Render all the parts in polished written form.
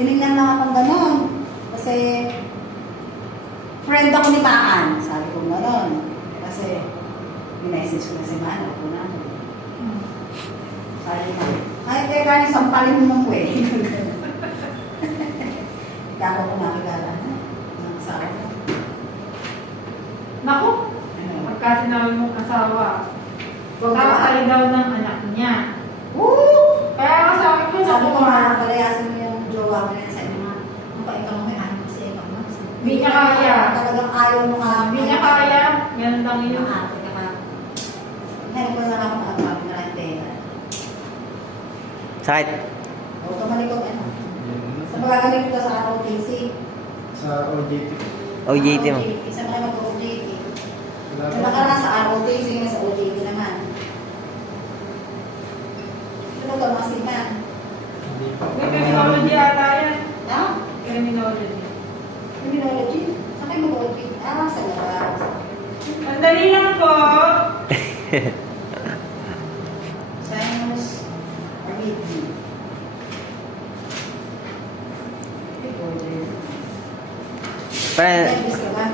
tinignan lang akong gano'n. Kasi, friend ako ni Maan. Sabi ko gano'n. Kasi, minessage ko na si Maan. Ako na. Sabi ko, ay, kaya kani sampalin mo ng pwede. Kaya ako nakilala na. Ang asawa ko. Naku, pagka sinabi mong asawa, kakasali daw ng anak niya. Woo! Kaya sabi ko, Sabi ko, naku, palayasin mo yung jowa ko na yan sa inyo. Ikaw mo yung anak kasi ikaw mo. Hindi niya kaya. Talagang ayaw mo nga. Hindi niya kaya. Ganun lang yun. Yung ate ka ka. Ngayon ko na lang akong agawin na lang pera. Sakit. Huwag ka malikot ano. Sa magagaling ko sa ROTC. Sa OJT. OJT mo. Isa mo naman OJT. Sa nakaraan sa ROTC, ngayon sa OJT naman. Ano ka masiman? Hindi pa. May criminology ata yan. Ha? Criminology. Criminology? Saan kayo mag-OJT? Ah, sa labas. Ang dali lang po. Science or media? Friend, Service ka ba?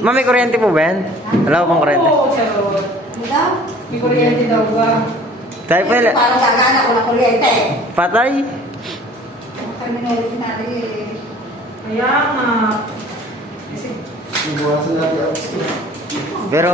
ma'am, may kuryente po ba yan? Wala ko pang kuryente. Oo, charot. Ikaw? May kuryente daw ba? Tayo po yun. Parang gagana ko ng kuryente. Patay. Ang terminology natin eh. Kaya nga. Ibuwasan natin ang Pero